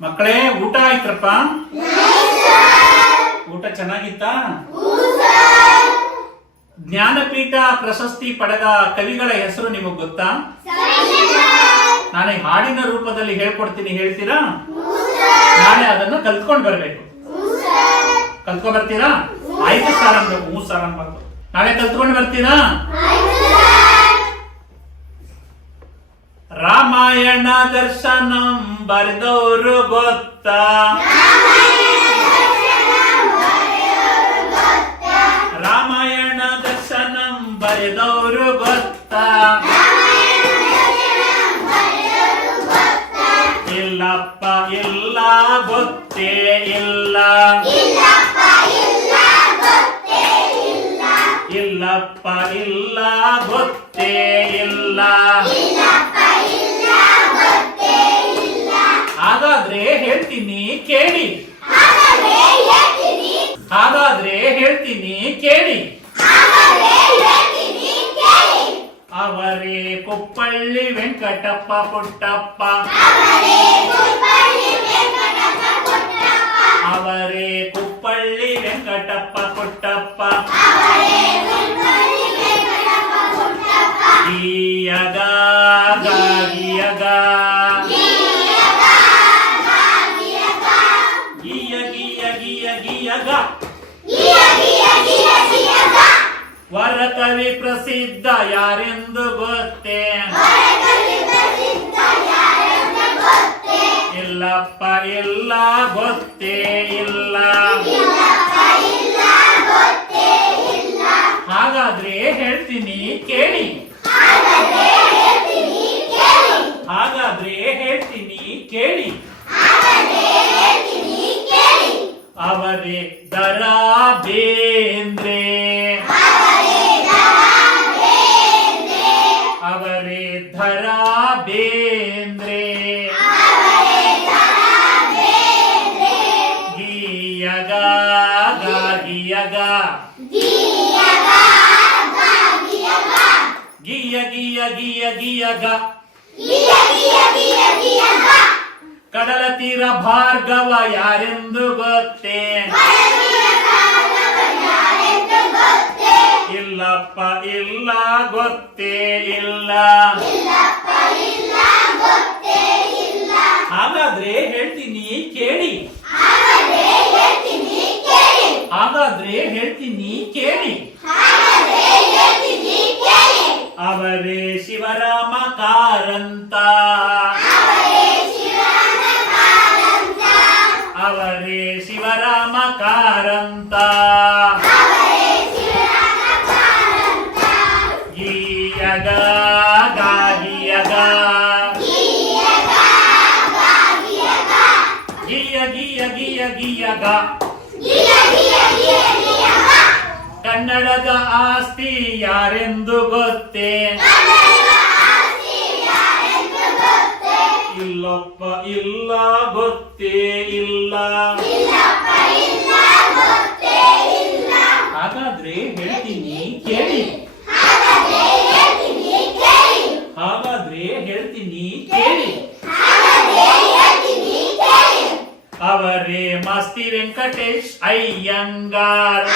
ಮಕ್ಕಳೇ, ಊಟ ಆಯ್ತ್ರಪ್ಪ? ಊಟ ಚೆನ್ನಾಗಿತ್ತಾ? ಜ್ಞಾನಪೀಠ ಪ್ರಶಸ್ತಿ ಪಡೆದ ಕವಿಗಳ ಹೆಸರು ನಿಮಗೆ ಗೊತ್ತಾ? ನಾನು ಹಾಡಿನ ರೂಪದಲ್ಲಿ ಹೇಳ್ಕೊಡ್ತೀನಿ, ಹೇಳ್ತೀರಾ? ನಾಳೆ ಅದನ್ನು ಕಲ್ತ್ಕೊಂಡ್ ಬರ್ಬೇಕು. ಕಲ್ತ್ಕೊಂಡ್ ಬರ್ತೀರಾ? ಆಯ್ತು ಸಾರಂಭ ಅನ್ಬೇಕು ಹ್ಞೂ ಸರ್ ಅನ್ಬಾರ್ದು ನಾಳೆ ಕಲ್ತ್ಕೊಂಡ್ ಬರ್ತೀರಾ? ರಾಮಾಯಣ ದರ್ಶನ ಬರೆದವರು ಗೊತ್ತ. ರಾಮಾಯಣ ದರ್ಶನಂ ಬರೆದವರು ಬತ್ತಾ ಇಲ್ಲಪ್ಪ ಇಲ್ಲ ಗೊತ್ತೇ ಇಲ್ಲ. ಇಲ್ಲಪ್ಪ ಇಲ್ಲ ಗೊತ್ತೇ ಇಲ್ಲ. ಹಾಗಾದ್ರೆ ಹೇಳ್ತೀನಿ ಕೇಳಿ. ಹಾಗಾದ್ರೆ ಹೇಳ್ತೀನಿ. ಕೇಳಿ. ಅವರೇ ಕೊಪ್ಪಳ್ಳಿ ವೆಂಕಟಪ್ಪ ಪುಟ್ಟಪ್ಪ. ಅವರೇ ಕುಪ್ಪಳ್ಳಿ ವೆಂಕಟಪ್ಪ ಪುಟ್ಟಪ್ಪ. ಗೀಯಗ ವರಕವಿ ಪ್ರಸಿದ್ಧ ಯಾರೆಂದು ಗೊತ್ತೇ? ಇಲ್ಲಪ್ಪ, ಇಲ್ಲ ಗೊತ್ತೇ ಇಲ್ಲ. ಹಾಗಾದ್ರೆ ಹೇಳ್ತೀನಿ ಕೇಳಿ. ಹಾಗಾದ್ರೆ ಹೇಳ್ತೀನಿ ಕೇಳಿ. ಅವರೇ ದರ ಗೀಯಗ ಗಾಗಿಯಗ. ಗೀಯ ಗೀಯ ಗೀಯ ಗೀಯಗ. ಕಡಲ ತೀರ ಭಾರ್ಗವ ಯಾರೆಂದು ಗೊತ್ತೇ? ಇಲ್ಲಪ್ಪ ಇಲ್ಲ ಗೊತ್ತೇ ಇಲ್ಲ. ಹಾಗಾದ್ರೆ ಹೇಳ್ತೀನಿ ಕೇಳಿ. ಹಾಗಾದ್ರೆ ಹೇಳ್ತೀನಿ ಕೇಳಿ. ಅವರೇ ಶಿವರಾಮ ಕಾರಂತ. ಅವರೇ ಶಿವರಾಮ ಕಾರಂತ. ಗೀಯಗ ಗಾಗಿಯಗ. ಗೀಯ ಗೀಯ ಗೀಯ ಗೀಯಗ. ಕನ್ನಡದ ಆಸ್ತಿ ಯಾರೆಂದು ಗೊತ್ತೇ? ಇಲ್ಲಪ್ಪ ಇಲ್ಲ ಗೊತ್ತೇ ಇಲ್ಲ. ಹಾಗಾದ್ರೆ ಹೇಳ್ತೀನಿ ಕೇಳಿ. ಹಾಗಾದ್ರೆ ಹೇಳ್ತೀನಿ ಕೇಳಿ. ಅವರೇ ಮಸ್ತಿ ವೆಂಕಟೇಶ್ ಅಯ್ಯಂಗಾರ್.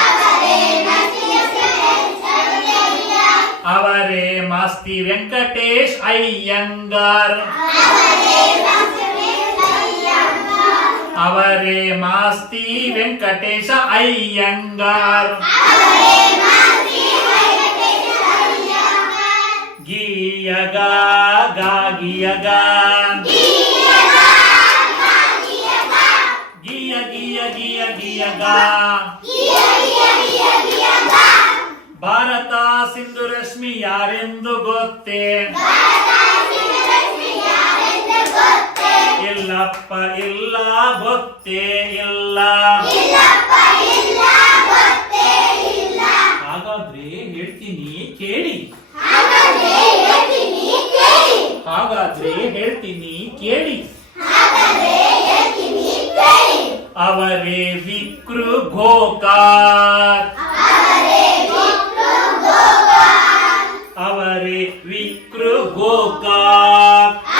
ಅವರೇ ಮಸ್ತಿ ವೆಂಕಟೇಶ್ ಅಯ್ಯಂಗಾರ್ ಅವರೇ ಮಾಸ್ತಿ ವೆಂಕಟೇಶ ಅಯ್ಯಂಗಾರ್ ಗೀಯಗ ಗಾಗಿಯಗ ಗೀಯ ಗೀಯ ಗೀಯ ಗೀಯಗ ಭಾರತ ಸಿಂಧು ರಶ್ಮಿ ಯಾರೆಂದು ಗೊತ್ತೇ? ಇಲ್ಲಪ್ಪ ಇಲ್ಲ ಗೊತ್ತೇ ಇಲ್ಲ.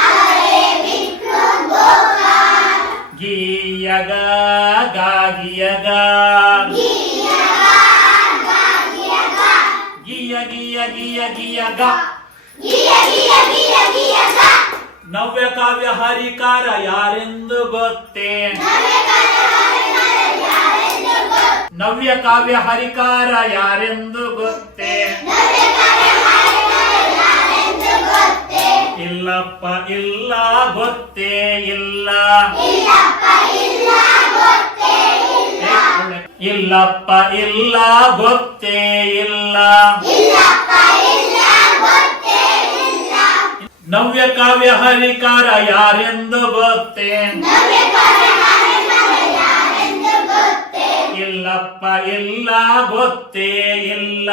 ಅವರೇ ವಿಕೃ ಗೋಕಾಕ್ ಗೀಯಗ ಗಾಗಿಯಗ ಗೀಯ ಗೀಯ ಗೀಯ ಗೀಯಗ ನವ್ಯ ಕಾವ್ಯ ಹರಿಕಾರ ಯಾರೆಂದು ಗೊತ್ತೇ? ನವ್ಯ ಕಾವ್ಯ ಹರಿಕಾರ ಯಾರೆಂದು ಗೊತ್ತೇ? ಇಲ್ಲಪ್ಪ ಇಲ್ಲ ಗೊತ್ತೇ ಇಲ್ಲ ಏ, ಒಳ್ಳೆ. ಇಲ್ಲಪ್ಪ ಇಲ್ಲ ಗೊತ್ತೇ ಇಲ್ಲ ನವ್ಯ ಕಾವ್ಯ ಹರಿಕಾರ ಯಾರೆಂದು ಗೊತ್ತೇ ಇಲ್ಲಪ್ಪ ಇಲ್ಲ ಗೊತ್ತೇ ಇಲ್ಲ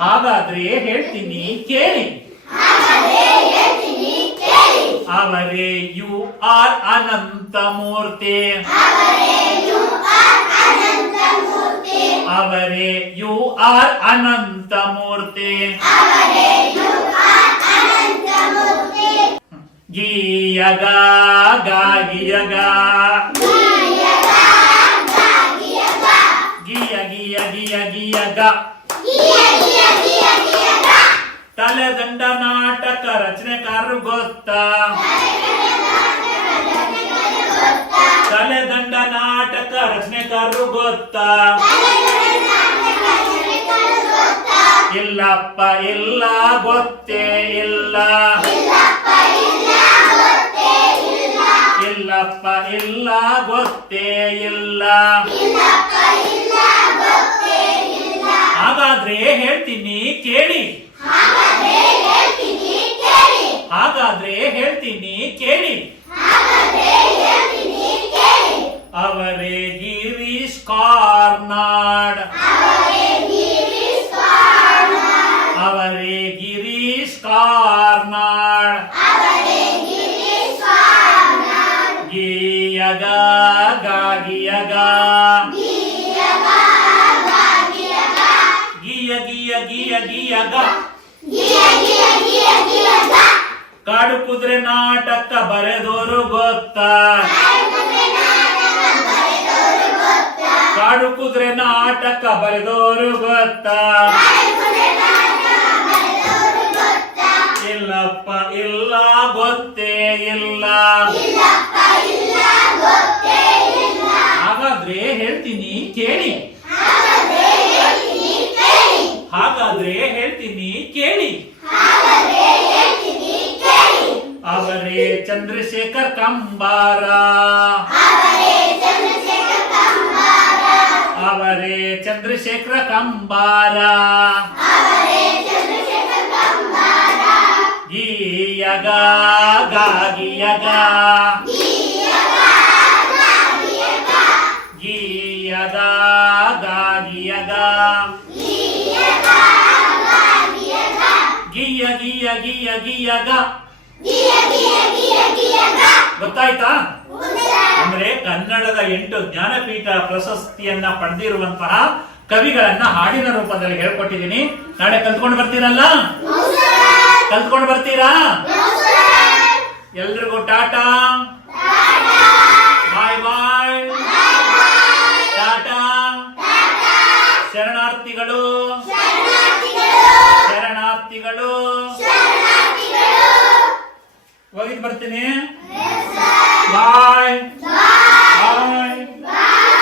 ಹಾಗಾದ್ರೆ ಹೇಳ್ತೀನಿ ಕೇಳಿ. ಅವರೇ ಯು ಆರ್ ಅನಂತ ಮೂರ್ತಿ ಅವರೇ ಯು ಆರ್ ಅನಂತ ಮೂರ್ತಿ ಗೀಯಗ ಗಾಗಿಯಗ. ಗೀಯ ಗೀಯ ಗೀಯ ಗೀಯಗ. ತಲೆದಂಡ ನಾಟಕ ರಚನೆಕಾರರು ಗೊತ್ತಾ? ತಲೆದಂಡ ನಾಟಕ ರಚನೆಕಾರರು ಗೊತ್ತಾ? ಇಲ್ಲಪ್ಪ, ಇಲ್ಲ, ಗೊತ್ತೇ ಇಲ್ಲ. ಇಲ್ಲಪ್ಪ, ಇಲ್ಲ, ಗೊತ್ತೇ ಇಲ್ಲ. ಹಾಗಾದ್ರೆ ಹೇಳ್ತೀನಿ ಕೇಳಿ. ಹಾಗಾದ್ರೆ ಹೇಳ್ತೀನಿ ಕೇಳಿ. ಅವರೇ ಗಿರೀಶ್ ಕಾರ್ನಾಡ್. ಅವರೇ ಗಿರೀಶ್ ಕಾರ್ನಾಡ್. ಗೀಯಗ ಗಾಗಿಯಗ. ಗೀಯ ಗೀಯ ಗೀಯ ಗೀಯಗ. ಕಾಡು ಕುದುರೆ ನಾಟಕ ಬರೆದೋರು ಗೊತ್ತಾ? ಕಾಡು ಕುದುರೆ ನಾಟಕ ಬರೆದೋರು ಗೊತ್ತಾ? ಅವರೇ ಚಂದ್ರಶೇಖರ್ ಕಂಬಾರ ಅವರೇ ಚಂದ್ರಶೇಖರ ಕಂಬಾರ ಗೀಯಗ ಗಾಗಿಯಗ ಗೀಯಗ ಗಾಗಿಯಗ ಗೀಯ ಗೀಯ ಗೀಯ ಗೀಯಗ ಗೊತ್ತಾಯ್ತಾ? ಅಂದ್ರೆ ಕನ್ನಡದ ಎಂಟು ಜ್ಞಾನಪೀಠ ಪ್ರಶಸ್ತಿಯನ್ನ ಪಡೆದಿರುವಂತಹ ಕವಿಗಳನ್ನ ಹಾಡಿನ ರೂಪದಲ್ಲಿ ಹೇಳ್ಕೊಟ್ಟಿದ್ದೀನಿ. ನಾಳೆ ಕಲ್ತ್ಕೊಂಡು ಬರ್ತೀರಲ್ಲ? ಕಲ್ತ್ಕೊಂಡು ಬರ್ತೀರಾ? ಎಲ್ರಿಗೂ ಟಾಟಾ. ಬಾಯ್ ಬಾಯ್. ಟಾಟಾ. ಶರಣಾರ್ಥಿಗಳು. ಶರಣಾರ್ಥಿಗಳು. ಬರ್ತೀನಿ.